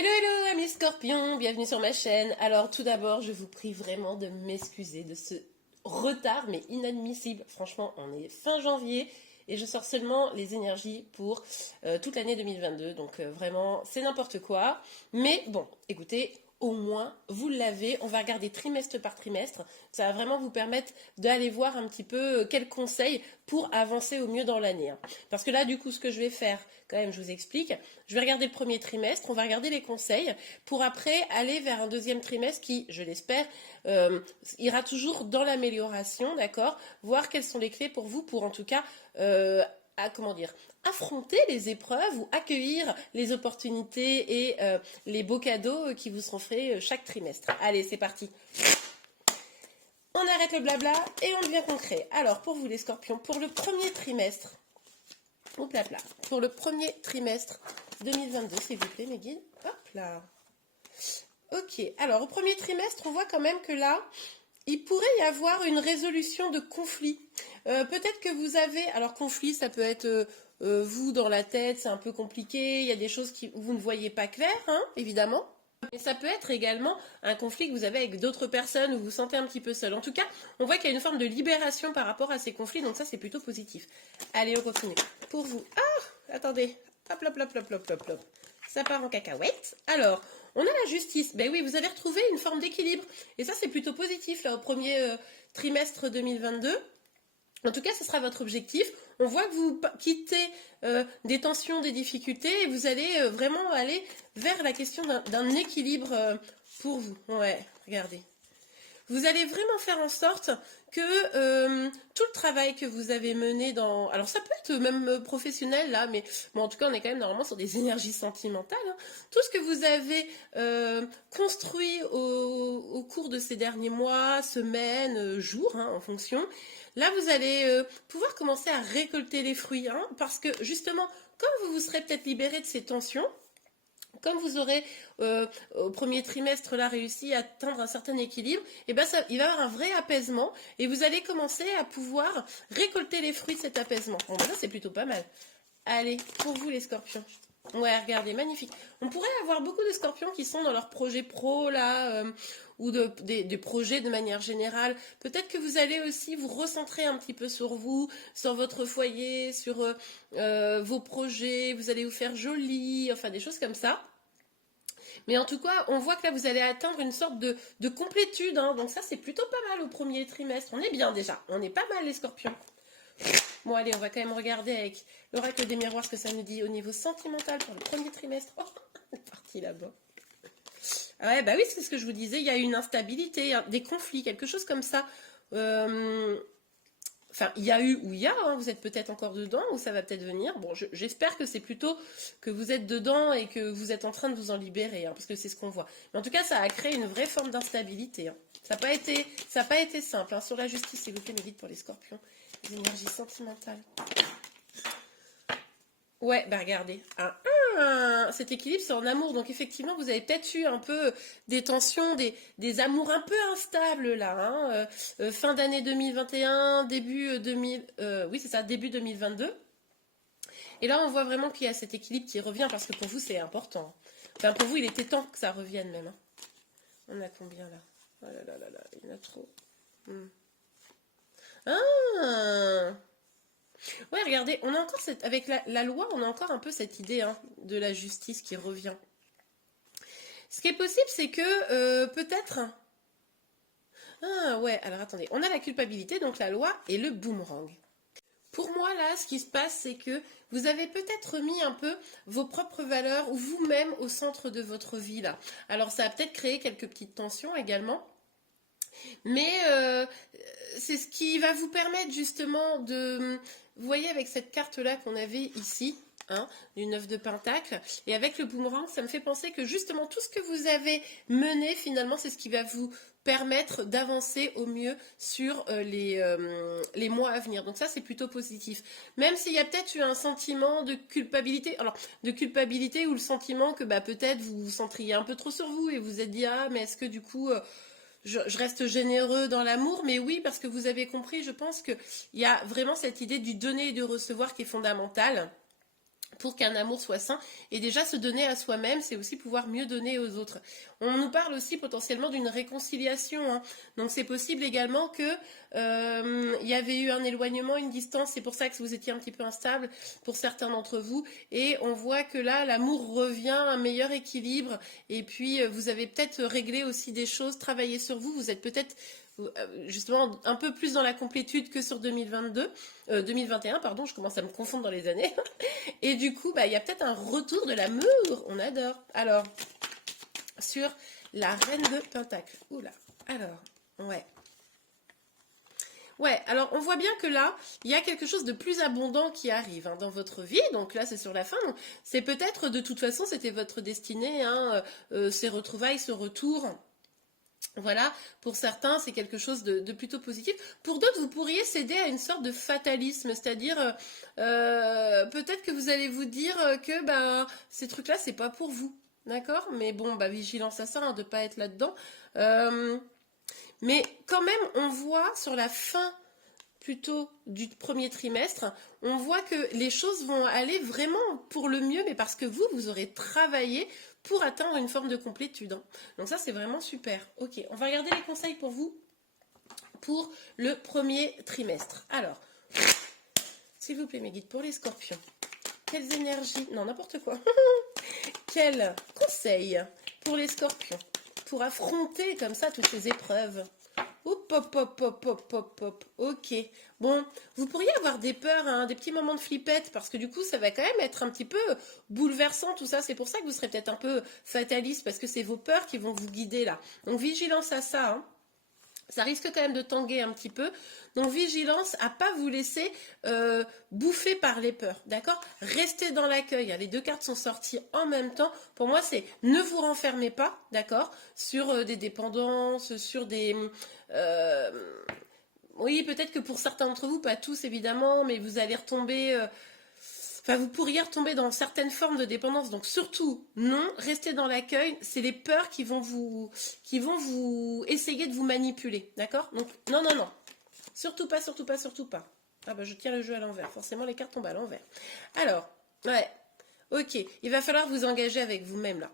Hello hello amis scorpions, bienvenue sur ma chaîne. Alors tout d'abord je vous prie vraiment de m'excuser de ce retard mais inadmissible. Franchement on est fin janvier et je sors seulement les énergies pour toute l'année 2022. Donc vraiment c'est n'importe quoi. Mais bon écoutez, au moins vous l'avez. On va regarder trimestre par trimestre. Ça va vraiment vous permettre d'aller voir un petit peu quels conseils pour avancer au mieux dans l'année. Parce que là du coup ce que je vais faire, quand même je vous explique, je vais regarder le premier trimestre, on va regarder les conseils pour après aller vers un deuxième trimestre qui, je l'espère, ira toujours dans l'amélioration, d'accord. Voir quelles sont les clés pour vous pour en tout cas comment dire, affronter les épreuves ou accueillir les opportunités et les beaux cadeaux qui vous seront faits chaque trimestre. Allez, c'est parti. On arrête le blabla et on devient concret. Alors, pour vous les scorpions, pour le premier trimestre, hop là, pour le premier trimestre 2022, s'il vous plaît, mes guides. Hop là. Ok, alors au premier trimestre, on voit quand même que là, il pourrait y avoir une résolution de conflit. Peut-être que vous avez, alors conflit, ça peut être vous dans la tête, c'est un peu compliqué, il y a des choses où vous ne voyez pas clair, hein, évidemment. Mais ça peut être également un conflit que vous avez avec d'autres personnes où vous vous sentez un petit peu seul. En tout cas, on voit qu'il y a une forme de libération par rapport à ces conflits, donc ça c'est plutôt positif. Allez, on continue. Pour vous. Ah, attendez. Hop, hop, hop, hop, hop, hop, hop. Ça part en cacahuète. Alors, on a la justice. Ben oui, vous allez retrouver une forme d'équilibre. Et ça c'est plutôt positif là, au premier trimestre 2022. En tout cas, ce sera votre objectif. On voit que vous quittez des tensions, des difficultés, et vous allez vraiment aller vers la question d'un équilibre pour vous. Ouais, regardez. Vous allez vraiment faire en sorte que tout le travail que vous avez mené dans... Alors ça peut être même professionnel là, mais bon, en tout cas on est quand même normalement sur des énergies sentimentales. Hein. Tout ce que vous avez construit au cours de ces derniers mois, semaines, jours, hein, en fonction, là vous allez pouvoir commencer à récolter les fruits. Hein, parce que justement, comme vous vous serez peut-être libéré de ces tensions, comme vous aurez au premier trimestre là réussi à atteindre un certain équilibre, et ben ça, il va y avoir un vrai apaisement et vous allez commencer à pouvoir récolter les fruits de cet apaisement. Bon, ben ça c'est plutôt pas mal. Allez, pour vous les scorpions. Ouais, regardez, magnifique. On pourrait avoir beaucoup de scorpions qui sont dans leurs projets pro là, ou des projets de manière générale. Peut-être que vous allez aussi vous recentrer un petit peu sur vous, sur votre foyer, sur vos projets. Vous allez vous faire joli, enfin des choses comme ça. Mais en tout cas, on voit que là, vous allez atteindre une sorte de complétude. Hein. Donc ça, c'est plutôt pas mal au premier trimestre. On est bien déjà. On est pas mal les scorpions. Bon, allez, on va quand même regarder avec l'oracle des miroirs ce que ça nous dit au niveau sentimental pour le premier trimestre. Oh, c'est parti là-bas. Ah ouais, bah oui, c'est ce que je vous disais. Il y a une instabilité, des conflits, quelque chose comme ça. Enfin, il y a eu ou il y a, hein, vous êtes peut-être encore dedans ou ça va peut-être venir. Bon, j'espère que c'est plutôt que vous êtes dedans et que vous êtes en train de vous en libérer, hein, parce que c'est ce qu'on voit. Mais en tout cas, ça a créé une vraie forme d'instabilité. Hein. Ça n'a pas été simple. Hein. Sur la justice, s'il vous plaît, mes guides pour les scorpions, les énergies sentimentales. Ouais, bah regardez. Cet équilibre, c'est en amour. Donc effectivement, vous avez peut-être eu un peu des tensions, des amours un peu instables là. Hein. Fin d'année 2021, début 2000, oui c'est ça, début 2022. Et là, on voit vraiment qu'il y a cet équilibre qui revient parce que pour vous, c'est important. Enfin, pour vous, il était temps que ça revienne même. Hein. On a combien là? Oh là là là là, il y en a trop. Ah! Ouais, regardez, on a encore avec la loi, on a encore un peu cette idée hein, de la justice qui revient. Ce qui est possible, c'est que peut-être... Ah ouais, alors attendez, on a la culpabilité, donc la loi et le boomerang. Pour moi, là, ce qui se passe, c'est que vous avez peut-être mis un peu vos propres valeurs ou vous-même au centre de votre vie, là. Alors, ça a peut-être créé quelques petites tensions également. Mais c'est ce qui va vous permettre justement de... Vous voyez avec cette carte-là qu'on avait ici, hein, du 9 de Pentacle, et avec le boomerang, ça me fait penser que justement tout ce que vous avez mené, finalement, c'est ce qui va vous permettre d'avancer au mieux sur les mois à venir. Donc ça, c'est plutôt positif. Même s'il y a peut-être eu un sentiment de culpabilité, alors de culpabilité ou le sentiment que bah, peut-être vous vous centriez un peu trop sur vous et vous vous êtes dit, ah, mais est-ce que du coup... je reste généreux dans l'amour, mais oui, parce que vous avez compris, je pense qu'il y a vraiment cette idée du donner et du recevoir qui est fondamentale. pour qu'un amour soit sain. Et déjà se donner à soi-même, c'est aussi pouvoir mieux donner aux autres. On nous parle aussi potentiellement d'une réconciliation, hein. Donc c'est possible également que il y avait eu un éloignement, une distance, c'est pour ça que vous étiez un petit peu instable pour certains d'entre vous. Et on voit que là, l'amour revient, un meilleur équilibre. Et puis vous avez peut-être réglé aussi des choses, travaillé sur vous. Vous êtes peut-être justement un peu plus dans la complétude que sur 2021, pardon, je commence à me confondre dans les années. Et du coup, bah, il y a peut-être un retour de l'amour, on adore. Alors, sur la reine de Pentacle, oula, alors, ouais. Ouais, alors on voit bien que là, il y a quelque chose de plus abondant qui arrive hein, dans votre vie. Donc là, c'est sur la fin. C'est peut-être, de toute façon, c'était votre destinée, hein, ces retrouvailles, ce retour. Voilà, pour certains, c'est quelque chose de plutôt positif. Pour d'autres, vous pourriez céder à une sorte de fatalisme, c'est-à-dire peut-être que vous allez vous dire que ben, ces trucs-là, c'est pas pour vous. D'accord? Mais bon, bah, vigilance à ça, hein, de ne pas être là-dedans. Mais quand même, on voit sur la fin plutôt du premier trimestre, on voit que les choses vont aller vraiment pour le mieux, mais parce que vous aurez travaillé pour atteindre une forme de complétude, hein. Donc ça, c'est vraiment super. Ok, on va regarder les conseils pour vous pour le premier trimestre. Alors, s'il vous plaît, mes guides, pour les scorpions, quelles énergies, non, n'importe quoi, quels conseils pour les scorpions pour affronter comme ça toutes ces épreuves? Hop, hop, hop, hop, hop, hop, hop. Ok. Bon, vous pourriez avoir des peurs, hein, des petits moments de flippette, parce que du coup, ça va quand même être un petit peu bouleversant, tout ça. C'est pour ça que vous serez peut-être un peu fataliste, parce que c'est vos peurs qui vont vous guider là. Donc, vigilance à ça, hein. Ça risque quand même de tanguer un petit peu. Donc, vigilance à pas vous laisser bouffer par les peurs, d'accord? Restez dans l'accueil. Les deux cartes sont sorties en même temps. Pour moi, c'est ne vous renfermez pas, d'accord? Sur des dépendances, sur des... oui, peut-être que pour certains d'entre vous, pas tous évidemment, mais vous allez retomber... Enfin, vous pourriez retomber dans certaines formes de dépendance. Donc surtout, non, restez dans l'accueil. C'est les peurs qui vont vous essayer de vous manipuler, d'accord? Donc non, non, non. Surtout pas, surtout pas, surtout pas. Ah bah je tiens le jeu à l'envers. Forcément, les cartes tombent à l'envers. Alors, ouais, ok. Il va falloir vous engager avec vous-même là.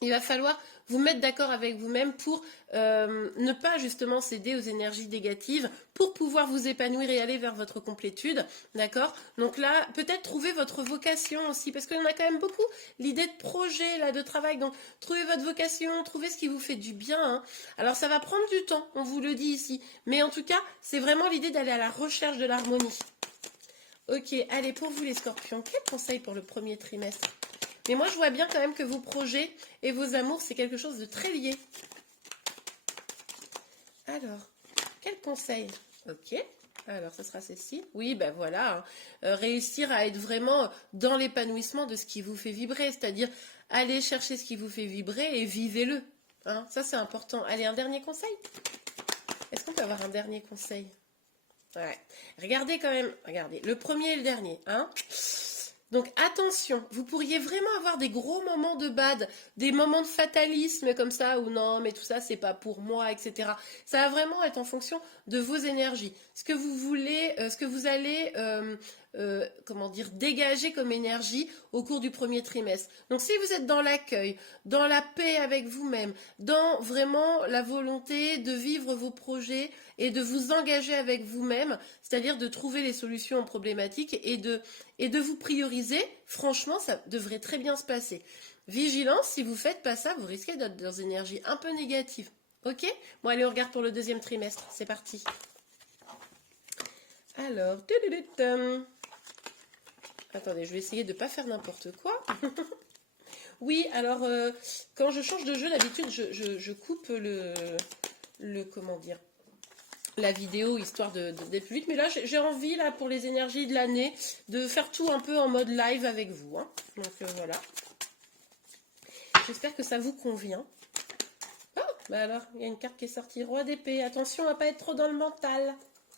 Il va falloir vous mettre d'accord avec vous-même pour ne pas justement céder aux énergies négatives, pour pouvoir vous épanouir et aller vers votre complétude, d'accord? Donc là, peut-être trouver votre vocation aussi, parce qu'on a quand même beaucoup l'idée de projet, là, de travail, donc trouvez votre vocation, trouvez ce qui vous fait du bien, hein. Alors ça va prendre du temps, on vous le dit ici, mais en tout cas, c'est vraiment l'idée d'aller à la recherche de l'harmonie. Ok, allez, pour vous les scorpions, quel conseil pour le premier trimestre? Mais moi, je vois bien quand même que vos projets et vos amours, c'est quelque chose de très lié. Alors, quel conseil? Ok, alors ce sera ceci. Oui, ben voilà, hein. Réussir à être vraiment dans l'épanouissement de ce qui vous fait vibrer, c'est-à-dire aller chercher ce qui vous fait vibrer et vivez-le, hein. Ça, c'est important. Allez, un dernier conseil? Est-ce qu'on peut avoir un dernier conseil? Ouais. Regardez quand même, regardez, le premier et le dernier, hein. Donc attention, vous pourriez vraiment avoir des gros moments de bad, des moments de fatalisme comme ça, ou non, mais tout ça, c'est pas pour moi, etc. Ça va vraiment être en fonction de vos énergies. Ce que vous voulez, ce que vous allez, comment dire, dégager comme énergie au cours du premier trimestre. Donc si vous êtes dans l'accueil, dans la paix avec vous-même, dans vraiment la volonté de vivre vos projets et de vous engager avec vous-même, c'est-à-dire de trouver les solutions aux problématiques et de vous prioriser, franchement, ça devrait très bien se passer. Vigilance, si vous ne faites pas ça, vous risquez d'être dans des énergies un peu négatives. Ok? Bon, allez, on regarde pour le deuxième trimestre. C'est parti. Alors, attendez, je vais essayer de ne pas faire n'importe quoi. Oui, alors, quand je change de jeu, d'habitude, je coupe comment dire, la vidéo, histoire d'être plus vite. Mais là, j'ai envie, là, pour les énergies de l'année, de faire tout un peu en mode live avec vous, hein. Donc, voilà. J'espère que ça vous convient. Oh, bah alors, il y a une carte qui est sortie. Roi d'épée. Attention à ne pas être trop dans le mental.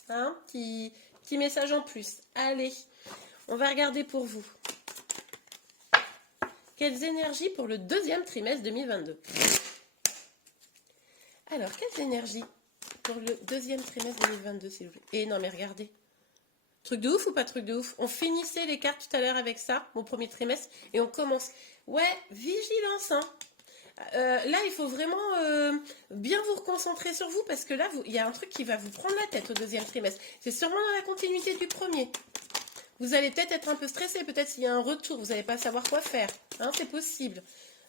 Hein, petit message en plus. Allez, on va regarder pour vous. Quelles énergies pour le deuxième trimestre 2022? Alors, quelles énergies pour le deuxième trimestre 2022, s'il vous plaît? Et non, mais regardez. Truc de ouf ou pas truc de ouf? On finissait les cartes tout à l'heure avec ça, mon premier trimestre, et on commence. Ouais, vigilance, hein. Là, il faut vraiment bien vous reconcentrer sur vous parce que là, il y a un truc qui va vous prendre la tête au deuxième trimestre. C'est sûrement dans la continuité du premier. Vous allez peut-être être un peu stressé, peut-être s'il y a un retour, vous n'allez pas savoir quoi faire. Hein, c'est possible.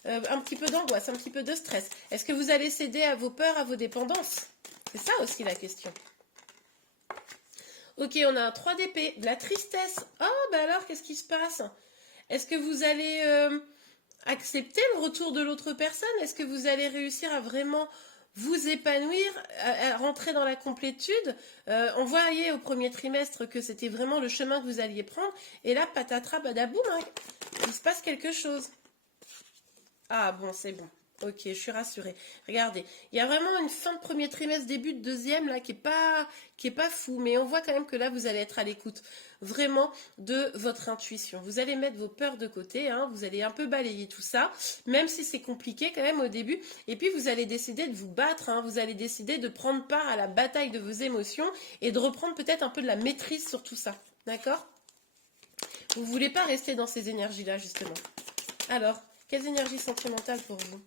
Un petit peu d'angoisse, un petit peu de stress. Est-ce que vous allez céder à vos peurs, à vos dépendances? C'est ça aussi la question. Ok, on a un 3 d'épée, de la tristesse. Oh, bah alors, qu'est-ce qui se passe? Est-ce que vous allez accepter le retour de l'autre personne? Est-ce que vous allez réussir à vraiment vous épanouir, à rentrer dans la complétude? On voyait au premier trimestre que c'était vraiment le chemin que vous alliez prendre. Et là, patatras, badaboum, hein, il se passe quelque chose. Ah bon, c'est bon. Ok, je suis rassurée. Regardez, il y a vraiment une fin de premier trimestre, début de deuxième là qui est pas fou, mais on voit quand même que là vous allez être à l'écoute vraiment de votre intuition. Vous allez mettre vos peurs de côté, hein, vous allez un peu balayer tout ça, même si c'est compliqué quand même au début. Et puis vous allez décider de vous battre, hein, vous allez décider de prendre part à la bataille de vos émotions et de reprendre peut-être un peu de la maîtrise sur tout ça. D'accord? Vous voulez pas rester dans ces énergies-là justement. Alors, quelles énergies sentimentales pour vous?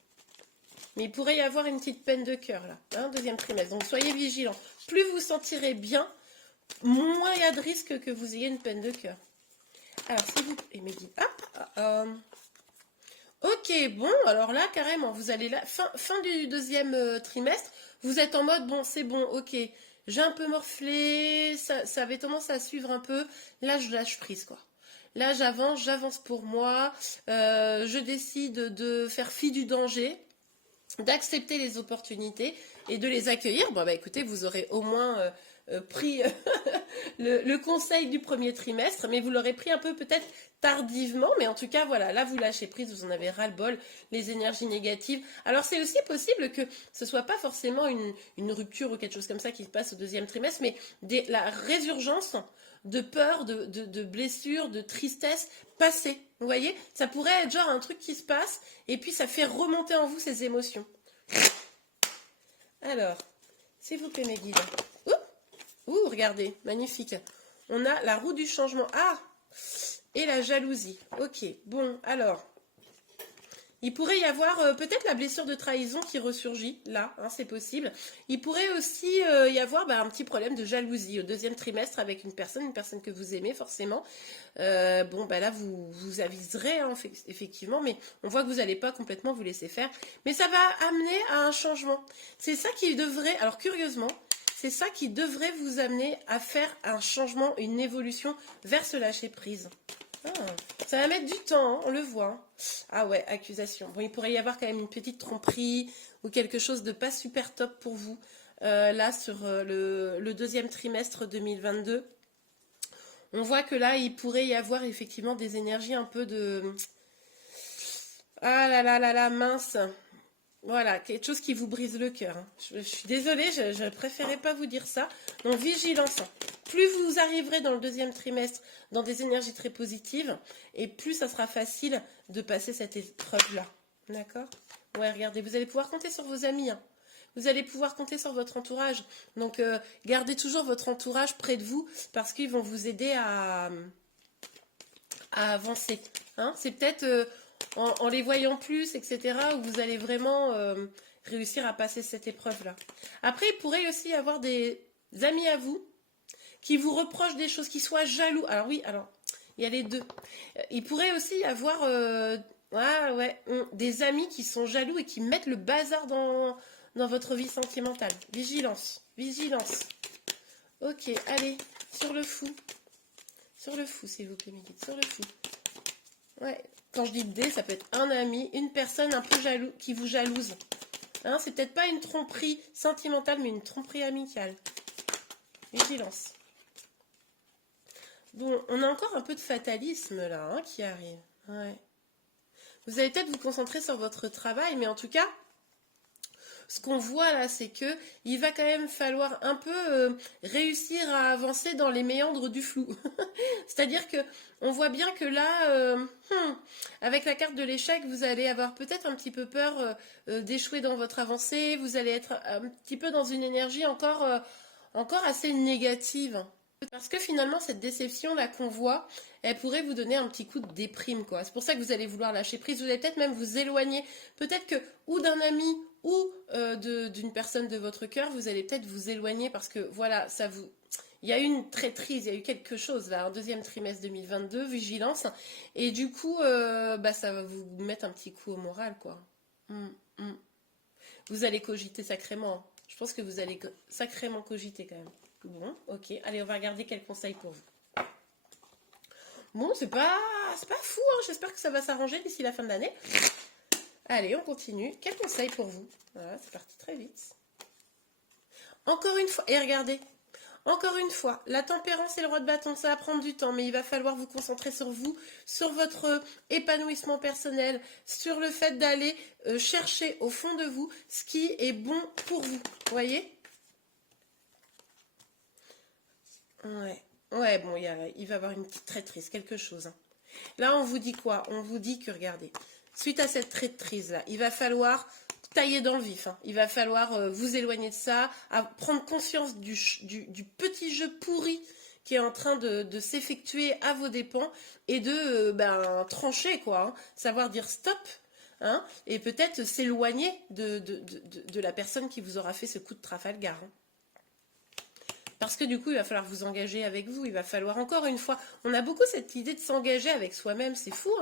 Mais il pourrait y avoir une petite peine de cœur là, hein, deuxième trimestre. Donc soyez vigilants. Plus vous sentirez bien, moins il y a de risque que vous ayez une peine de cœur. Alors si vous... Et mes guides... Ok, bon, alors là, carrément, vous allez là... Fin du deuxième trimestre, vous êtes en mode, bon, c'est bon, ok. J'ai un peu morflé, ça avait tendance à suivre un peu. Là, je lâche prise, quoi. Là, j'avance pour moi. Je décide de faire fi du danger, d'accepter les opportunités et de les accueillir. Bon, bah écoutez, vous aurez au moins pris le conseil du premier trimestre, mais vous l'aurez pris un peu peut-être tardivement, mais en tout cas, voilà, là, vous lâchez prise, vous en avez ras-le-bol, les énergies négatives. Alors, c'est aussi possible que ce soit pas forcément une rupture ou quelque chose comme ça qui se passe au deuxième trimestre, mais la résurgence de peur, de blessures, de tristesse passée. Vous voyez, ça pourrait être genre un truc qui se passe et puis ça fait remonter en vous ces émotions. Alors, s'il vous plaît mes guides. Ouh, regardez, magnifique. On a la roue du changement. Ah, et la jalousie. Ok, bon, alors. Il pourrait y avoir peut-être la blessure de trahison qui ressurgit, là, hein, c'est possible. Il pourrait aussi y avoir un petit problème de jalousie au deuxième trimestre avec une personne que vous aimez forcément. Bon, là, vous aviserez, hein, effectivement, mais on voit que vous n'allez pas complètement vous laisser faire. Mais ça va amener à un changement. C'est ça qui devrait, alors curieusement, c'est ça qui devrait vous amener à faire un changement, une évolution vers ce lâcher-prise. Ah, ça va mettre du temps, hein, on le voit. Hein. Ah ouais, accusation. Bon, il pourrait y avoir quand même une petite tromperie ou quelque chose de pas super top pour vous, là, sur le deuxième trimestre 2022. On voit que là, il pourrait y avoir effectivement des énergies un peu de... Ah là là là là, mince. Voilà, quelque chose qui vous brise le cœur. Hein. Je suis désolée, je préférais pas vous dire ça. Donc, vigilance. Plus vous arriverez dans le deuxième trimestre dans des énergies très positives, et plus ça sera facile de passer cette épreuve-là. D'accord? Ouais, regardez, vous allez pouvoir compter sur vos amis. Hein. Vous allez pouvoir compter sur votre entourage. Donc, gardez toujours votre entourage près de vous parce qu'ils vont vous aider à avancer. Hein. C'est peut-être... en les voyant plus, etc., où vous allez vraiment réussir à passer cette épreuve-là. Après, il pourrait aussi y avoir des amis à vous qui vous reprochent des choses, qui soient jaloux. Alors oui, alors, il y a les deux. Il pourrait aussi y avoir des amis qui sont jaloux et qui mettent le bazar dans votre vie sentimentale. Vigilance, vigilance. Ok, allez, sur le fou. Sur le fou, s'il vous plaît, mes guides, sur le fou. Ouais. Quand je dis D, ça peut être un ami, une personne un peu jaloux, qui vous jalouse. Hein, c'est peut-être pas une tromperie sentimentale, mais une tromperie amicale. Vigilance. Bon, on a encore un peu de fatalisme là, hein, qui arrive. Ouais. Vous allez peut-être vous concentrer sur votre travail, mais en tout cas, ce qu'on voit là, c'est que il va quand même falloir un peu réussir à avancer dans les méandres du flou. C'est-à-dire que on voit bien que là, avec la carte de l'échec, vous allez avoir peut-être un petit peu peur d'échouer dans votre avancée. Vous allez être un petit peu dans une énergie encore assez négative. Parce que finalement, cette déception-là qu'on voit, elle pourrait vous donner un petit coup de déprime, quoi. C'est pour ça que vous allez vouloir lâcher prise. Vous allez peut-être même vous éloigner. Peut-être que, ou d'un ami, ou d'une personne de votre cœur, vous allez peut-être vous éloigner parce que, voilà, ça vous... Il y a eu une traîtrise, il y a eu quelque chose, là, un deuxième trimestre 2022, vigilance. Et du coup, ça va vous mettre un petit coup au moral, quoi. Mm. Vous allez cogiter sacrément. Je pense que vous allez sacrément cogiter, quand même. Bon, ok. Allez, on va regarder quel conseil pour vous. Bon, c'est pas fou, hein. J'espère que ça va s'arranger d'ici la fin de l'année. Allez, on continue. Quel conseil pour vous? Voilà, c'est parti très vite. Encore une fois, et regardez. Encore une fois, la tempérance et le roi de bâton, ça va prendre du temps, mais il va falloir vous concentrer sur vous, sur votre épanouissement personnel, sur le fait d'aller chercher au fond de vous ce qui est bon pour vous. Vous voyez? Ouais, bon, il va y avoir une petite traîtrise, quelque chose. Hein. Là, on vous dit quoi? On vous dit que, regardez, suite à cette traîtrise-là, il va falloir tailler dans le vif. Hein. Il va falloir vous éloigner de ça, prendre conscience du petit jeu pourri qui est en train de s'effectuer à vos dépens et de trancher, quoi. Hein. Savoir dire stop. Hein, et peut-être s'éloigner de la personne qui vous aura fait ce coup de Trafalgar. Hein. Parce que du coup, il va falloir vous engager avec vous. Il va falloir, encore une fois, on a beaucoup cette idée de s'engager avec soi-même, c'est fou.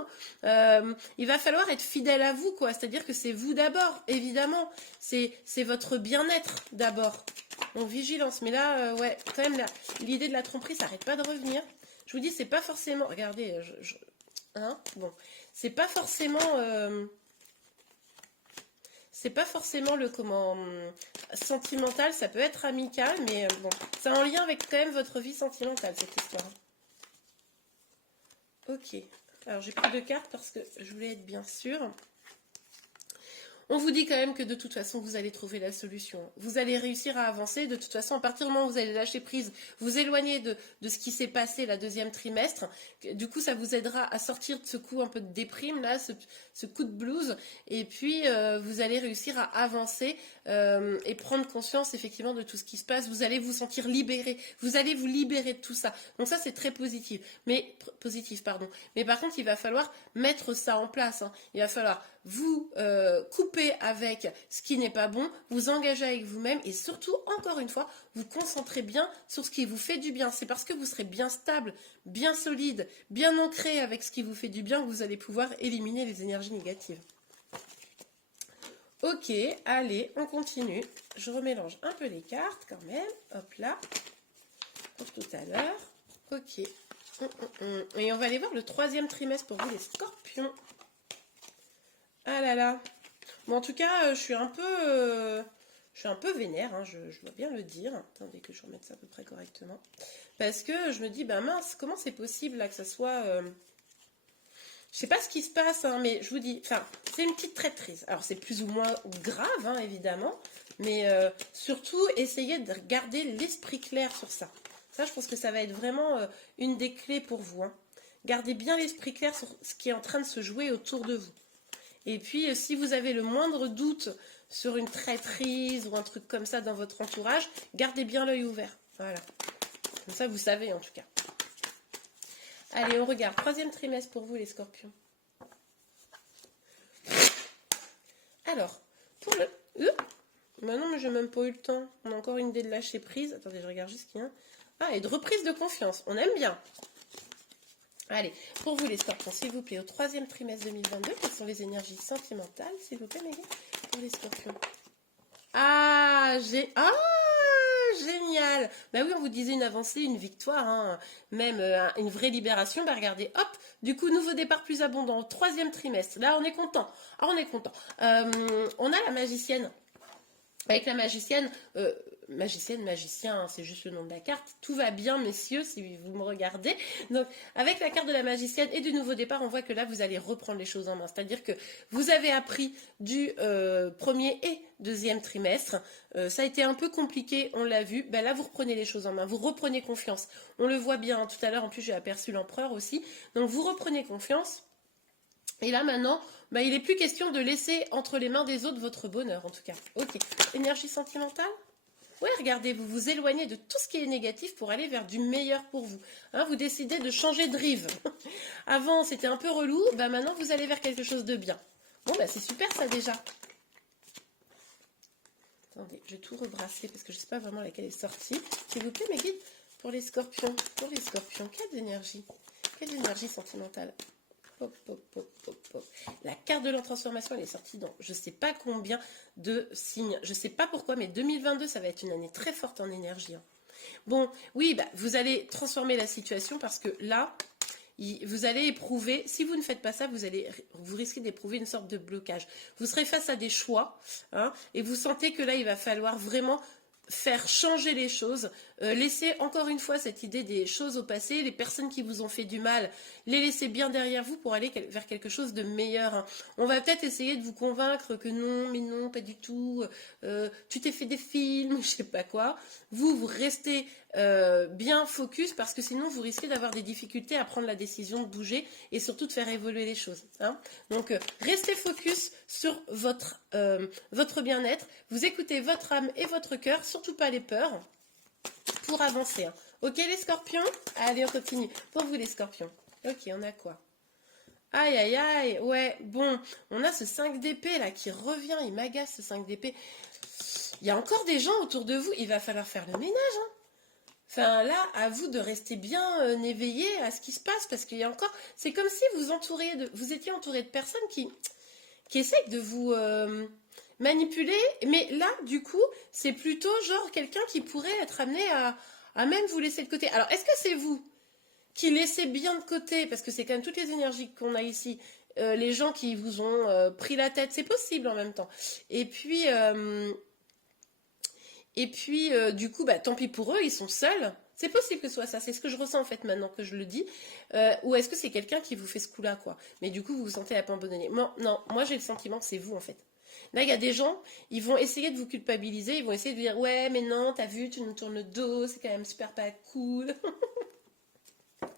Hein. Il va falloir être fidèle à vous, quoi. C'est-à-dire que c'est vous d'abord, évidemment. C'est votre bien-être d'abord. Donc, vigilance. Mais là, ouais, quand même, l'idée de la tromperie, ça n'arrête pas de revenir. Je vous dis, c'est pas forcément... Regardez, hein, bon. C'est pas forcément... C'est pas forcément le sentimental, ça peut être amical, mais bon, c'est en lien avec quand même votre vie sentimentale, cette histoire. Ok, alors j'ai pris 2 cartes parce que je voulais être bien sûre. On vous dit quand même que de toute façon, vous allez trouver la solution. Vous allez réussir à avancer. De toute façon, à partir du moment où vous allez lâcher prise, vous éloigner de ce qui s'est passé la deuxième trimestre. Du coup, ça vous aidera à sortir de ce coup un peu de déprime, là, ce coup de blues. Et puis, vous allez réussir à avancer et prendre conscience, effectivement, de tout ce qui se passe. Vous allez vous sentir libéré. Vous allez vous libérer de tout ça. Donc ça, c'est très positif. Mais par contre, il va falloir mettre ça en place. Hein. Il va falloir vous couper avec ce qui n'est pas bon, vous engager avec vous-même et surtout, encore une fois, vous concentrer bien sur ce qui vous fait du bien. C'est parce que vous serez bien stable, bien solide, bien ancré avec ce qui vous fait du bien que vous allez pouvoir éliminer les énergies négatives. Ok, allez, on continue. Je remélange un peu les cartes quand même. Hop là, pour tout à l'heure. Ok. Et on va aller voir le 3e trimestre pour vous les scorpions. Ah là là. Bon, en tout cas, je suis un peu vénère, hein, je dois bien le dire. Attendez que je remette ça à peu près correctement. Parce que je me dis, mince, comment c'est possible là que ça soit... Je sais pas ce qui se passe, hein, mais je vous dis, c'est une petite traîtrise. Alors, c'est plus ou moins grave, hein, évidemment, mais surtout, essayez de garder l'esprit clair sur ça. Ça, je pense que ça va être vraiment une des clés pour vous. Hein. Gardez bien l'esprit clair sur ce qui est en train de se jouer autour de vous. Et puis, si vous avez le moindre doute sur une traîtrise ou un truc comme ça dans votre entourage, gardez bien l'œil ouvert. Voilà. Comme ça, vous savez en tout cas. Allez, on regarde. 3e trimestre pour vous, les scorpions. Alors, pour le... non, mais j'ai même pas eu le temps. On a encore une idée de lâcher prise. Attendez, je regarde juste ce qu'il y a. Ah, et de reprise de confiance. On aime bien. Allez, pour vous les scorpions, s'il vous plaît, au 3e trimestre 2022, quelles sont les énergies sentimentales, s'il vous plaît, Maggie, pour les scorpions? Génial! Bah oui, on vous disait une avancée, une victoire, hein, même une vraie libération. Bah regardez, hop, du coup, nouveau départ plus abondant au 3e trimestre. Là, on est content. Ah, on est content. On a la magicienne. Avec la magicienne, magicien, hein, c'est juste le nom de la carte. Tout va bien, messieurs, si vous me regardez. Donc, avec la carte de la magicienne et du nouveau départ, on voit que là, vous allez reprendre les choses en main. C'est-à-dire que vous avez appris du 1er et 2e trimestre. Ça a été un peu compliqué, on l'a vu. Ben là, vous reprenez les choses en main. Vous reprenez confiance. On le voit bien, hein, tout à l'heure. En plus, j'ai aperçu l'empereur aussi. Donc, vous reprenez confiance. Et là, maintenant, il n'est plus question de laisser entre les mains des autres votre bonheur, en tout cas. Ok. Énergie sentimentale? Ouais, regardez, vous vous éloignez de tout ce qui est négatif pour aller vers du meilleur pour vous. Hein, vous décidez de changer de rive. Avant, c'était un peu relou, bah maintenant, vous allez vers quelque chose de bien. Bon, bah c'est super ça déjà. Attendez, je vais tout rebrasser parce que je ne sais pas vraiment laquelle est sortie. S'il vous plaît, mes guides, pour les scorpions. Pour les scorpions, quelle énergie sentimentale. Pop, pop, pop, pop, pop. La carte de la transformation, elle est sortie dans je ne sais pas combien de signes. Je ne sais pas pourquoi, mais 2022, ça va être une année très forte en énergie. Hein. Bon, oui, bah, vous allez transformer la situation parce que là, vous allez éprouver, si vous ne faites pas ça, vous risquez d'éprouver une sorte de blocage. Vous serez face à des choix, hein, et vous sentez que là, il va falloir vraiment faire changer les choses, laisser encore une fois cette idée des choses au passé, les personnes qui vous ont fait du mal, les laisser bien derrière vous pour aller vers quelque chose de meilleur. Hein. On va peut-être essayer de vous convaincre que non, mais non, pas du tout, tu t'es fait des films, je sais pas quoi. Vous restez bien focus parce que sinon vous risquez d'avoir des difficultés à prendre la décision de bouger et surtout de faire évoluer les choses. Hein. Donc restez focus sur votre bien-être, vous écoutez votre âme et votre cœur, surtout pas les peurs, pour avancer. Hein. Ok les scorpions? Allez on continue. Pour vous les scorpions. Ok, on a quoi? Aïe aïe aïe, ouais, bon, on a ce 5 d'épée là qui revient, il m'agace ce 5 d'épée. Il y a encore des gens autour de vous, il va falloir faire le ménage. Hein. Enfin là, à vous de rester bien éveillé à ce qui se passe, parce qu'il y a encore... C'est comme si vous étiez entouré de personnes qui essayent de vous manipuler, mais là, du coup, c'est plutôt genre quelqu'un qui pourrait être amené à même vous laisser de côté. Alors, est-ce que c'est vous qui laissez bien de côté, parce que c'est quand même toutes les énergies qu'on a ici, les gens qui vous ont pris la tête, c'est possible en même temps. Et puis... du coup, bah, tant pis pour eux, ils sont seuls. C'est possible que ce soit ça. C'est ce que je ressens en fait maintenant que je le dis. Ou est-ce que c'est quelqu'un qui vous fait ce coup-là, quoi. Mais du coup, vous vous sentez abandonné. Non, moi j'ai le sentiment que c'est vous en fait. Là, il y a des gens, ils vont essayer de vous culpabiliser. Ils vont essayer de dire ouais, mais non, t'as vu, tu nous tournes le dos, c'est quand même super pas cool.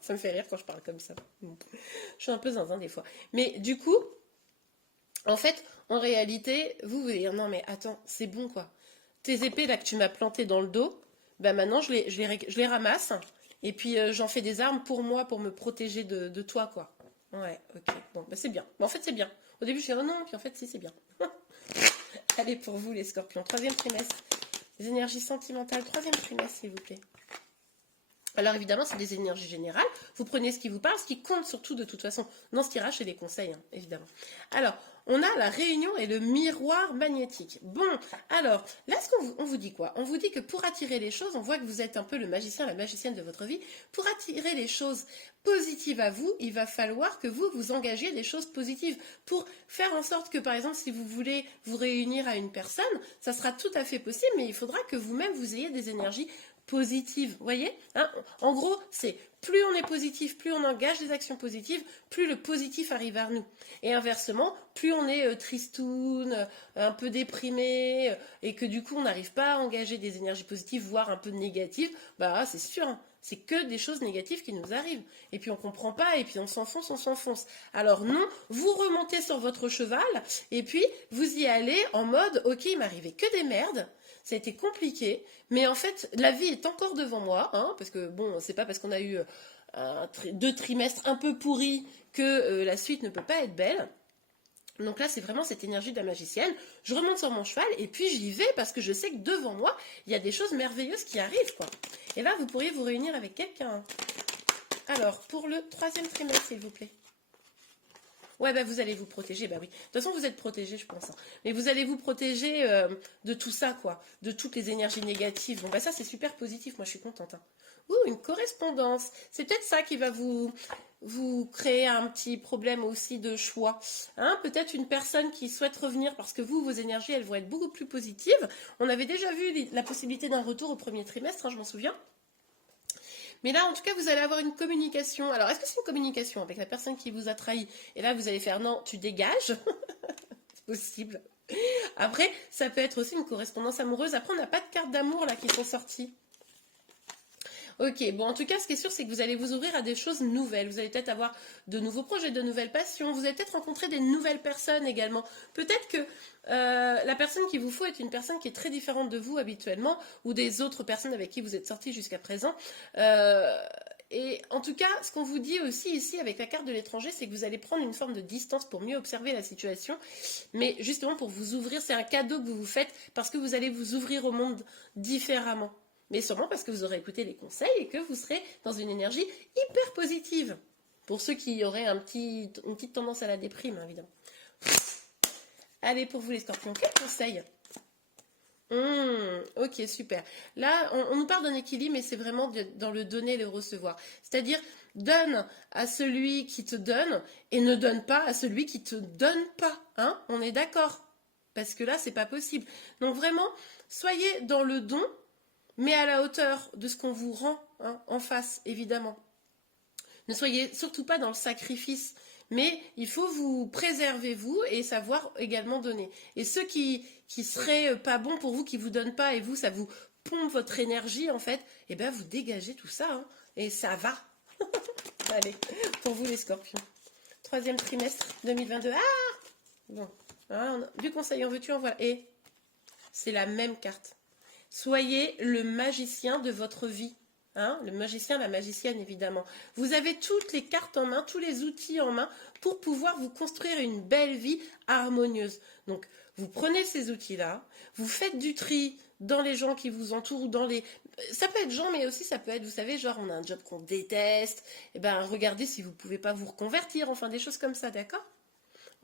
Ça me fait rire quand je parle comme ça. Je suis un peu zinzin des fois. Mais du coup, en fait, en réalité, vous dire non mais attends, c'est bon quoi. Tes épées là que tu m'as plantées dans le dos, bah maintenant je les ramasse et puis j'en fais des armes pour moi pour me protéger de toi quoi. Ouais, ok, bon bah c'est bien. Bon, en fait c'est bien. Au début je disais oh non, puis en fait si c'est bien. Allez pour vous les scorpions, troisième trimestre. Les énergies sentimentales, troisième trimestre s'il vous plaît. Alors évidemment, c'est des énergies générales. Vous prenez ce qui vous parle, ce qui compte surtout de toute façon dans ce tirage, c'est les conseils, hein, évidemment. Alors, on a la réunion et le miroir magnétique. Bon, alors, là, on vous dit quoi? On vous dit que pour attirer les choses, on voit que vous êtes un peu le magicien, la magicienne de votre vie. Pour attirer les choses positives à vous, il va falloir que vous vous engagiez des choses positives. Pour faire en sorte que, par exemple, si vous voulez vous réunir à une personne, ça sera tout à fait possible, mais il faudra que vous-même, vous ayez des énergies positive, voyez hein. En gros, c'est plus on est positif, plus on engage des actions positives, plus le positif arrive à nous. Et inversement, plus on est tristoun, un peu déprimé, et que du coup on n'arrive pas à engager des énergies positives, voire un peu négatives, bah c'est sûr, hein, c'est que des choses négatives qui nous arrivent. Et puis on comprend pas, et puis on s'enfonce, on s'enfonce. Alors non, vous remontez sur votre cheval, et puis vous y allez en mode, ok, il m'arrivait que des merdes, ça a été compliqué, mais en fait, la vie est encore devant moi, hein, parce que bon, c'est pas parce qu'on a eu 2 trimestres un peu pourris que la suite ne peut pas être belle. Donc là, c'est vraiment cette énergie de la magicienne. Je remonte sur mon cheval et puis j'y vais parce que je sais que devant moi, il y a des choses merveilleuses qui arrivent, quoi. Et là, vous pourriez vous réunir avec quelqu'un. Alors, pour le troisième trimestre, s'il vous plaît. Ouais, bah vous allez vous protéger, bah oui. De toute façon, vous êtes protégé, je pense. Hein. Mais vous allez vous protéger de tout ça, quoi. De toutes les énergies négatives. Bon, bah ça, c'est super positif. Moi, je suis contente. Hein. Ouh, une correspondance. C'est peut-être ça qui va vous créer un petit problème aussi de choix. Hein, peut-être une personne qui souhaite revenir parce que vos énergies, elles vont être beaucoup plus positives. On avait déjà vu la possibilité d'un retour au premier trimestre, hein, je m'en souviens. Mais là, en tout cas, vous allez avoir une communication. Alors, est-ce que c'est une communication avec la personne qui vous a trahi? Et là, vous allez faire non, tu dégages. C'est possible. Après, ça peut être aussi une correspondance amoureuse. Après, on n'a pas de cartes d'amour là qui sont sorties. Ok, bon, en tout cas, ce qui est sûr, c'est que vous allez vous ouvrir à des choses nouvelles. Vous allez peut-être avoir de nouveaux projets, de nouvelles passions. Vous allez peut-être rencontrer des nouvelles personnes également. Peut-être que la personne qu'il vous faut est une personne qui est très différente de vous habituellement, ou des autres personnes avec qui vous êtes sortis jusqu'à présent. Et en tout cas, ce qu'on vous dit aussi ici avec la carte de l'étranger, c'est que vous allez prendre une forme de distance pour mieux observer la situation, mais justement pour vous ouvrir, c'est un cadeau que vous vous faites parce que vous allez vous ouvrir au monde différemment. Mais sûrement parce que vous aurez écouté les conseils et que vous serez dans une énergie hyper positive. Pour ceux qui auraient une petite tendance à la déprime, évidemment. Allez, pour vous les scorpions, quel conseil? Ok, super. Là, on nous parle d'un équilibre, mais c'est vraiment dans le donner et le recevoir. C'est-à-dire, donne à celui qui te donne et ne donne pas à celui qui te donne pas. Hein? On est d'accord? Parce que là, c'est pas possible. Donc vraiment, soyez dans le don, mais à la hauteur de ce qu'on vous rend, hein, en face, évidemment. Ne soyez surtout pas dans le sacrifice, mais il faut vous préserver vous et savoir également donner. Et ceux qui seraient pas bons pour vous, qui vous donnent pas et vous, ça vous pompe votre énergie en fait, et ben vous dégagez tout ça, hein, et ça va. Allez, pour vous les scorpions. Troisième trimestre 2022. Ah bon, hein, du conseil en veux-tu, en voilà. Et c'est la même carte. Soyez le magicien de votre vie. Hein, le magicien, la magicienne, évidemment. Vous avez toutes les cartes en main, tous les outils en main pour pouvoir vous construire une belle vie harmonieuse. Donc, vous prenez ces outils-là, vous faites du tri dans les gens qui vous entourent ou dans les... Ça peut être gens, mais aussi ça peut être, vous savez, genre on a un job qu'on déteste, et ben regardez si vous ne pouvez pas vous reconvertir, enfin des choses comme ça, d'accord?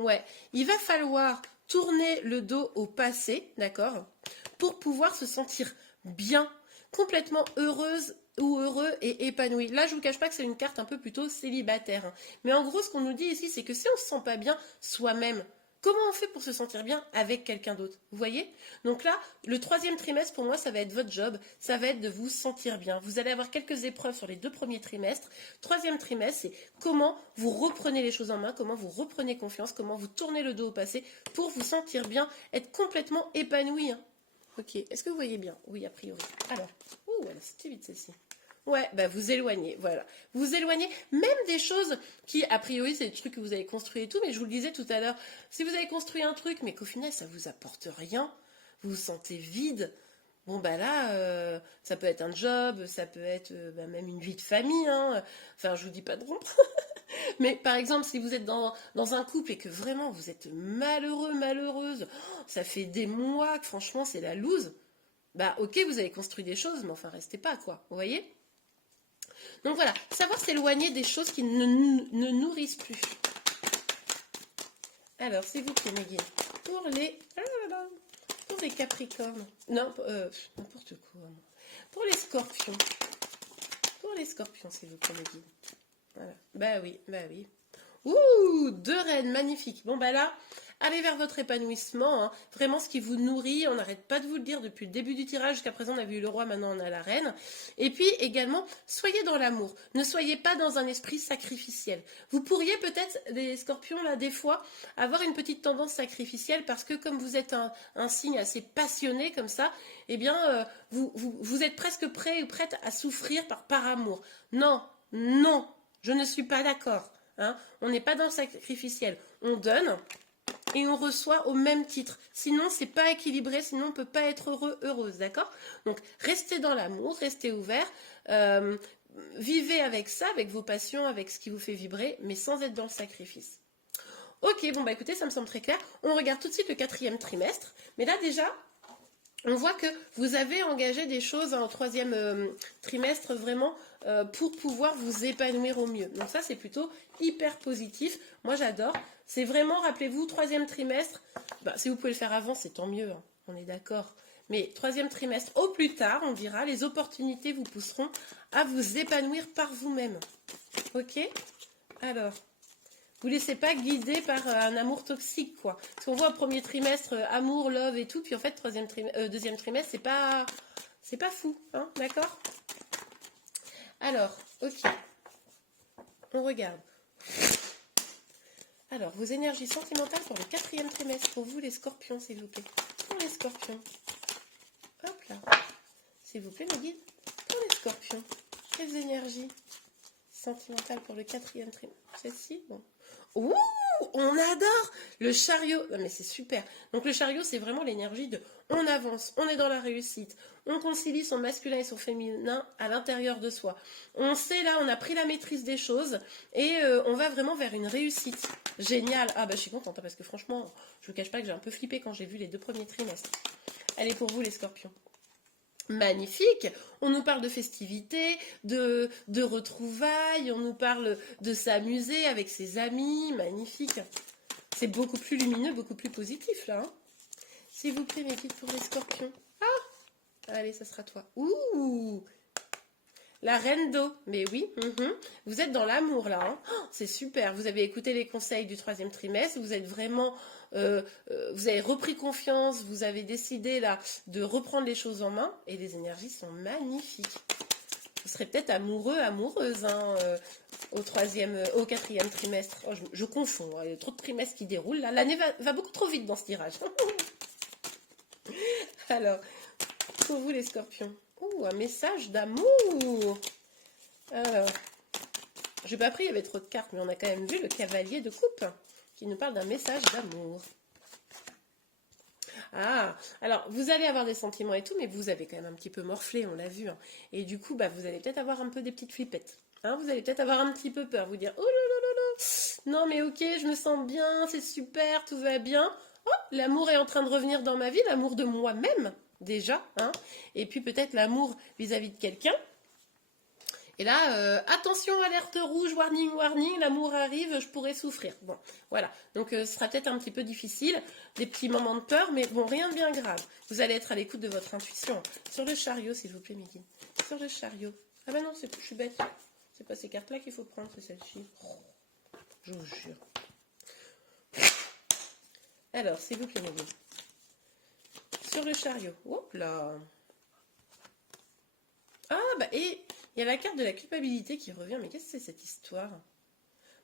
Ouais, il va falloir tourner le dos au passé, d'accord, pour pouvoir se sentir bien, complètement heureuse ou heureux et épanoui. Là, je vous cache pas que c'est une carte un peu plutôt célibataire, hein. Mais en gros, ce qu'on nous dit ici, c'est que si on se sent pas bien soi-même, comment on fait pour se sentir bien avec quelqu'un d'autre? Vous voyez? Donc là, le troisième trimestre, pour moi, ça va être votre job. Ça va être de vous sentir bien. Vous allez avoir quelques épreuves sur les 2 premiers trimestres. Troisième trimestre, c'est comment vous reprenez les choses en main, comment vous reprenez confiance, comment vous tournez le dos au passé pour vous sentir bien, être complètement épanoui, hein. Ok, est-ce que vous voyez bien? Oui, a priori. Alors, c'était vite celle-ci. Ouais, bah vous éloignez, voilà. Vous éloignez même des choses qui, a priori, c'est des trucs que vous avez construits et tout, mais je vous le disais tout à l'heure, si vous avez construit un truc, mais qu'au final, ça vous apporte rien, vous vous sentez vide, bon, bah là, ça peut être un job, ça peut être même une vie de famille, hein. Enfin, je vous dis pas de rompre. Mais par exemple, si vous êtes dans un couple et que vraiment vous êtes malheureux, malheureuse, ça fait des mois que franchement c'est la loose, bah ok, vous avez construit des choses, mais enfin restez pas, quoi, vous voyez? Donc voilà, savoir s'éloigner des choses qui ne nourrissent plus. Alors, s'il vous plaît, mes guides, pour les capricornes, non, n'importe quoi, pour les scorpions, s'il vous plaît, mes guides. Voilà. Bah oui, bah oui. Ouh, 2 reines, magnifiques. Bon bah là, allez vers votre épanouissement, hein. Vraiment ce qui vous nourrit, on n'arrête pas de vous le dire depuis le début du tirage, jusqu'à présent on a vu le roi, maintenant on a la reine. Et puis également, soyez dans l'amour, ne soyez pas dans un esprit sacrificiel. Vous pourriez peut-être, les scorpions là, des fois, avoir une petite tendance sacrificielle parce que comme vous êtes un signe assez passionné comme ça, eh bien vous êtes presque prêt ou prête à souffrir par amour. Non, non, je ne suis pas d'accord. Hein, on n'est pas dans le sacrificiel. On donne et on reçoit au même titre. Sinon, c'est pas équilibré. Sinon, on ne peut pas être heureux, heureuse. D'accord? Donc, restez dans l'amour, restez ouvert. Vivez avec ça, avec vos passions, avec ce qui vous fait vibrer, mais sans être dans le sacrifice. Ok, bon, bah écoutez, ça me semble très clair. On regarde tout de suite le 4e trimestre. Mais là, déjà, on voit que vous avez engagé des choses en 3e trimestre vraiment pour pouvoir vous épanouir au mieux. Donc ça, c'est plutôt hyper positif. Moi, j'adore. C'est vraiment, rappelez-vous, 3e trimestre. Bah, si vous pouvez le faire avant, c'est tant mieux, hein. On est d'accord. Mais 3e trimestre, au plus tard, on dira, les opportunités vous pousseront à vous épanouir par vous-même. Ok? Alors... Vous ne laissez pas guider par un amour toxique, quoi. Parce qu'on voit au 1er trimestre, amour, love et tout, puis en fait, 2e trimestre, c'est pas fou, hein, d'accord? Alors, ok. On regarde. Alors, vos énergies sentimentales pour le 4e trimestre, pour vous les scorpions, s'il vous plaît. Pour les scorpions. Hop là. S'il vous plaît, mes guides. Pour les scorpions. les énergies sentimentales pour le 4e trimestre. Celle-ci, bon. Ouh, on adore le chariot. Non, mais c'est super. Donc le chariot, c'est vraiment l'énergie de on avance, on est dans la réussite, on concilie son masculin et son féminin à l'intérieur de soi. On sait là, on a pris la maîtrise des choses et on va vraiment vers une réussite. Génial. Ah bah je suis contente hein, parce que franchement, je ne vous cache pas que j'ai un peu flippé quand j'ai vu les 2 premiers trimestres. Allez pour vous les scorpions. Magnifique, on nous parle de festivités, de retrouvailles, on nous parle de s'amuser avec ses amis, magnifique. C'est beaucoup plus lumineux, beaucoup plus positif là. Hein. S'il vous plaît, mes guides pour les scorpions. Ah, allez, ça sera toi. Ouh, la reine d'eau, mais oui, vous êtes dans l'amour là. Hein. Oh, c'est super, vous avez écouté les conseils du 3e trimestre, vous êtes vraiment... vous avez repris confiance, vous avez décidé là de reprendre les choses en main et les énergies sont magnifiques. Vous serez peut-être amoureux, amoureuse hein, au 4e trimestre. Oh, je confonds, il y a trop de trimestres qui déroulent là. L'année va beaucoup trop vite dans ce tirage. Alors, pour vous les scorpions. Ouh, un message d'amour. Alors, j'ai pas pris, il y avait trop de cartes, mais on a quand même vu le cavalier de coupe qui nous parle d'un message d'amour. Ah, alors vous allez avoir des sentiments et tout, mais vous avez quand même un petit peu morflé, on l'a vu. Hein. Et du coup, bah, vous allez peut-être avoir un peu des petites flippettes. Hein, vous allez peut-être avoir un petit peu peur, vous dire oh là là là là, non mais ok, je me sens bien, c'est super, tout va bien. Oh, l'amour est en train de revenir dans ma vie, l'amour de moi-même déjà. Hein. Et puis peut-être l'amour vis-à-vis de quelqu'un. Et là, attention, alerte rouge, warning, warning, l'amour arrive, je pourrais souffrir. Bon, voilà. Donc, ce sera peut-être un petit peu difficile, des petits moments de peur, mais bon, rien de bien grave. Vous allez être à l'écoute de votre intuition. Sur le chariot, s'il vous plaît, Mégine. Sur le chariot. Ah ben non, je suis bête. C'est pas ces cartes-là qu'il faut prendre, c'est celle-ci. Oh, je vous jure. Alors, s'il vous plaît, Mégine. Sur le chariot. Hop là. Ah, bah, et il y a la carte de la culpabilité qui revient. Mais qu'est-ce que c'est cette histoire?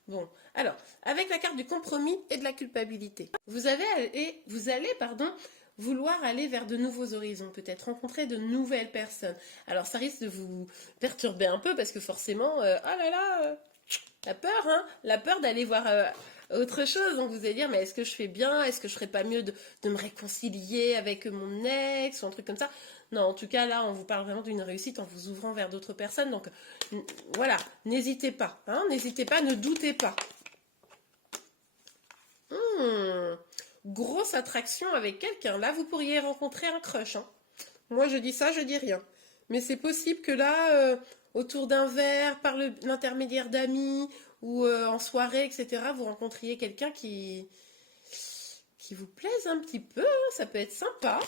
Bon, alors, avec la carte du compromis et de la culpabilité, vous allez, vouloir aller vers de nouveaux horizons, peut-être rencontrer de nouvelles personnes. Alors, ça risque de vous perturber un peu parce que forcément, oh là là, la peur, hein, la peur d'aller voir autre chose. Donc, vous allez dire, mais est-ce que je fais bien? Est-ce que je ferais pas mieux de me réconcilier avec mon ex ou un truc comme ça? Non, en tout cas, là, on vous parle vraiment d'une réussite en vous ouvrant vers d'autres personnes. Donc, voilà, n'hésitez pas. Hein, n'hésitez pas, ne doutez pas. Grosse attraction avec quelqu'un. Là, vous pourriez rencontrer un crush. Hein. Moi, je dis ça, je dis rien. Mais c'est possible que là, autour d'un verre, par l'intermédiaire d'amis ou en soirée, etc., vous rencontriez quelqu'un qui vous plaise un petit peu. Hein, ça peut être sympa.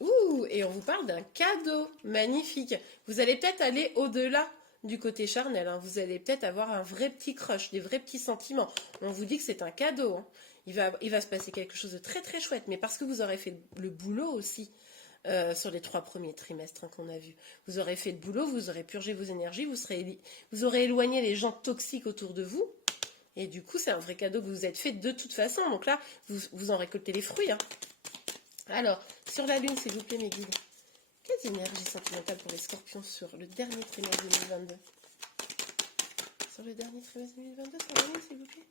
Ouh, et on vous parle d'un cadeau magnifique. Vous allez peut-être aller au-delà du côté charnel. Hein. Vous allez peut-être avoir un vrai petit crush, des vrais petits sentiments. On vous dit que c'est un cadeau. Hein. Il va se passer quelque chose de très très chouette, mais parce que vous aurez fait le boulot aussi sur les 3 premiers trimestres hein, qu'on a vus. Vous aurez fait le boulot, vous aurez purgé vos énergies, vous aurez éloigné les gens toxiques autour de vous. Et du coup, c'est un vrai cadeau que vous vous êtes fait de toute façon. Donc là, vous en récoltez les fruits. Hein. Alors, sur la lune, s'il vous plaît, mes guides. Quelles énergies sentimentales pour les scorpions sur le dernier trimestre 2022? Sur le dernier trimestre 2022, sur la lune, s'il vous plaît.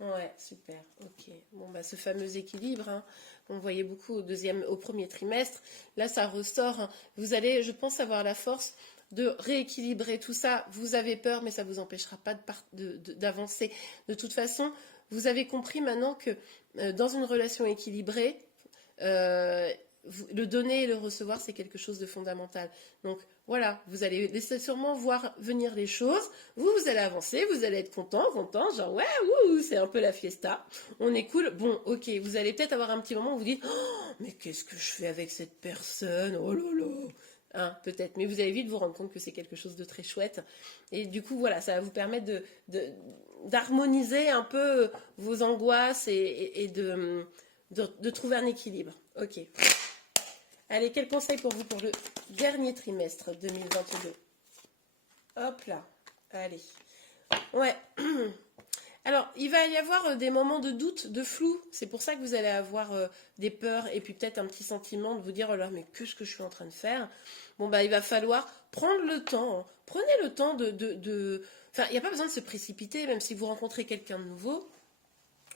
Ouais, super, ok. Bon, bah, ce fameux équilibre, hein, qu'on voyait beaucoup au premier trimestre, là, ça ressort. Hein. Vous allez, je pense, avoir la force de rééquilibrer tout ça. Vous avez peur, mais ça ne vous empêchera pas d'avancer. De toute façon, vous avez compris maintenant que dans une relation équilibrée, le donner et le recevoir, c'est quelque chose de fondamental. Donc voilà, vous allez laisser sûrement voir venir les choses, vous allez avancer, vous allez être content, genre ouais, ouh, c'est un peu la fiesta, on est cool, bon, ok, vous allez peut-être avoir un petit moment où vous dites, oh, mais qu'est-ce que je fais avec cette personne, oh là là, hein, peut-être, mais vous allez vite vous rendre compte que c'est quelque chose de très chouette, et du coup, voilà, ça va vous permettre d'harmoniser un peu vos angoisses et de trouver un équilibre. Ok. Allez, quel conseil pour vous pour le dernier trimestre 2022? Hop là. Allez. Ouais. Alors, il va y avoir des moments de doute, de flou. C'est pour ça que vous allez avoir des peurs et puis peut-être un petit sentiment de vous dire, oh là, mais qu'est-ce que je suis en train de faire? Bon, bah, il va falloir prendre le temps. Prenez le temps Enfin, il n'y a pas besoin de se précipiter, même si vous rencontrez quelqu'un de nouveau,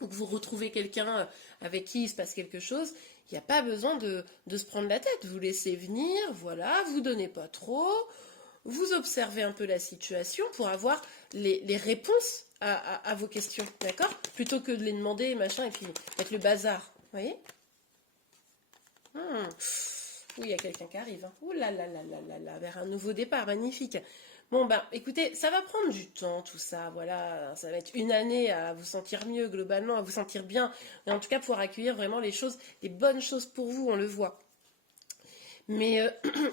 ou que vous retrouvez quelqu'un avec qui il se passe quelque chose, il n'y a pas besoin de se prendre la tête. Vous laissez venir, voilà, vous donnez pas trop, vous observez un peu la situation pour avoir les réponses à vos questions, d'accord? Plutôt que de les demander, machin, et puis mettre le bazar, vous voyez? Oui, il y a quelqu'un qui arrive. Hein. Ouh là là là là là là, vers un nouveau départ, magnifique. Bon, ben, écoutez, ça va prendre du temps, tout ça, voilà. Ça va être une année à vous sentir mieux, globalement, à vous sentir bien. Et en tout cas, pouvoir accueillir vraiment les choses, les bonnes choses pour vous, on le voit. Mais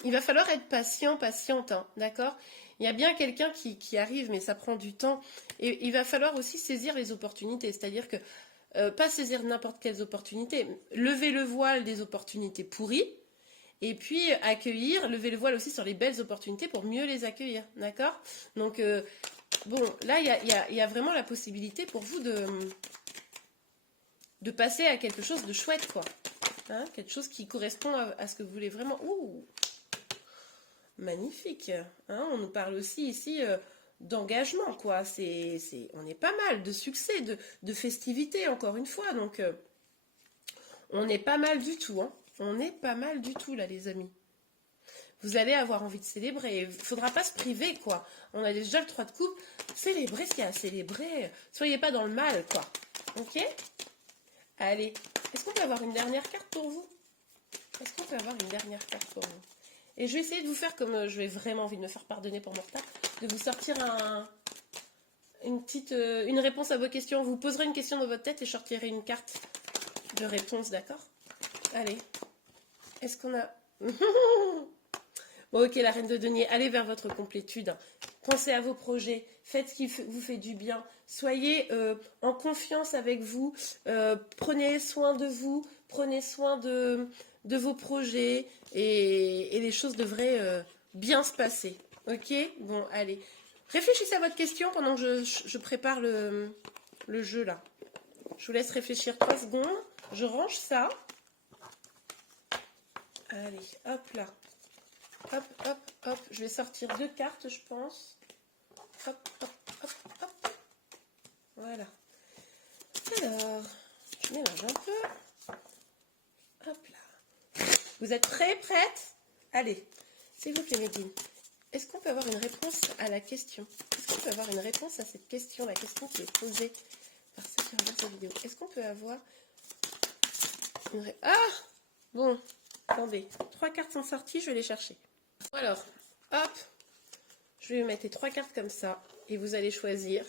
il va falloir être patient, patiente, hein, d'accord? Il y a bien quelqu'un qui arrive, mais ça prend du temps. Et il va falloir aussi saisir les opportunités, c'est-à-dire que pas saisir n'importe quelles opportunités, lever le voile des opportunités pourries, et puis accueillir, lever le voile aussi sur les belles opportunités pour mieux les accueillir, d'accord? Donc, bon, là, il y a vraiment la possibilité pour vous de passer à quelque chose de chouette, quoi. Hein, quelque chose qui correspond à ce que vous voulez vraiment. Ouh, magnifique. Hein, on nous parle aussi ici d'engagement, quoi. On est pas mal, de succès, de festivités, encore une fois. Donc, on est pas mal du tout. Hein. On est pas mal du tout, là, les amis. Vous allez avoir envie de célébrer. Il ne faudra pas se priver, quoi. On a déjà le 3 de coupe. Célébrez ce qu'il y a à célébrer. Soyez pas dans le mal, quoi. Ok? Allez. Est-ce qu'on peut avoir une dernière carte pour vous? Est-ce qu'on peut avoir une dernière carte pour vous? Et je vais essayer de vous faire comme je vais vraiment envie de me faire pardonner pour mon retard, de vous sortir une réponse à vos questions. Vous poserez une question dans votre tête et je sortirai une carte de réponse, d'accord? Allez. Est-ce qu'on a... Bon, ok, la reine de denier, allez vers votre complétude. Pensez à vos projets, faites ce qui vous fait du bien. Soyez en confiance avec vous, prenez soin de vous, prenez soin de vos projets et les choses devraient bien se passer. Ok? Bon, allez. Réfléchissez à votre question pendant que je prépare le jeu là. Je vous laisse réfléchir 3 secondes. Je range ça. Allez, hop là. Hop, hop, hop. Je vais sortir 2 cartes, je pense. Hop, hop, hop, hop. Voilà. Alors, je mélange un peu. Hop là. Vous êtes prêts, prêtes? Allez, s'il vous plaît, Médine. Est-ce qu'on peut avoir une réponse à la question? Est-ce qu'on peut avoir une réponse à cette question, la question qui est posée par ceux qui regardent cette vidéo? Est-ce qu'on peut avoir une réponse? Ah! Bon, attendez. 3 cartes sont sorties, je vais les chercher. Alors, hop, je vais mettre les 3 cartes comme ça et vous allez choisir.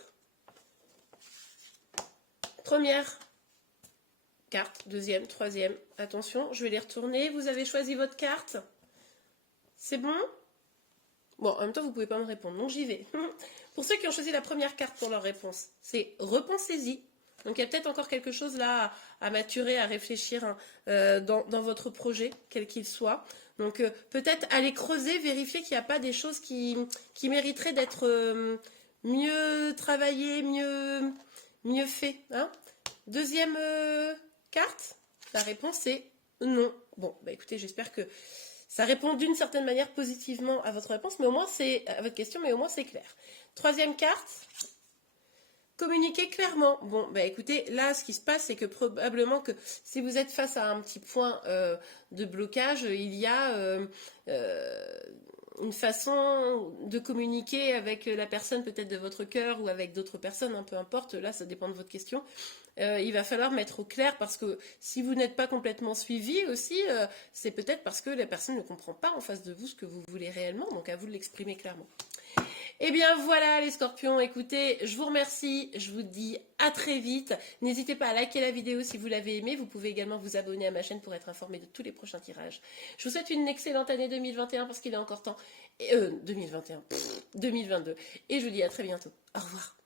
Première carte, deuxième, troisième. Attention, je vais les retourner. Vous avez choisi votre carte? C'est bon? Bon, en même temps, vous ne pouvez pas me répondre, donc j'y vais. Pour ceux qui ont choisi la première carte pour leur réponse, c'est repensez-y. Donc il y a peut-être encore quelque chose là à maturer, à réfléchir hein, dans votre projet, quel qu'il soit. Donc peut-être aller creuser, vérifier qu'il n'y a pas des choses qui mériteraient d'être mieux travaillées, mieux fait. Hein. Deuxième carte, la réponse est non. Bon, bah écoutez, j'espère que ça répond d'une certaine manière positivement à votre réponse, mais au moins c'est à votre question, mais au moins c'est clair. Troisième carte, communiquer clairement. Bon, bah écoutez, là, ce qui se passe, c'est que probablement que si vous êtes face à un petit point de blocage, il y a une façon de communiquer avec la personne peut-être de votre cœur ou avec d'autres personnes, hein, peu importe, là, ça dépend de votre question. Il va falloir mettre au clair parce que si vous n'êtes pas complètement suivi aussi, c'est peut-être parce que la personne ne comprend pas en face de vous ce que vous voulez réellement, donc à vous de l'exprimer clairement. Et bien voilà les scorpions, écoutez, je vous remercie, je vous dis à très vite. N'hésitez pas à liker la vidéo si vous l'avez aimée, vous pouvez également vous abonner à ma chaîne pour être informé de tous les prochains tirages. Je vous souhaite une excellente année 2021 parce qu'il est encore temps, 2021, 2022, et je vous dis à très bientôt. Au revoir.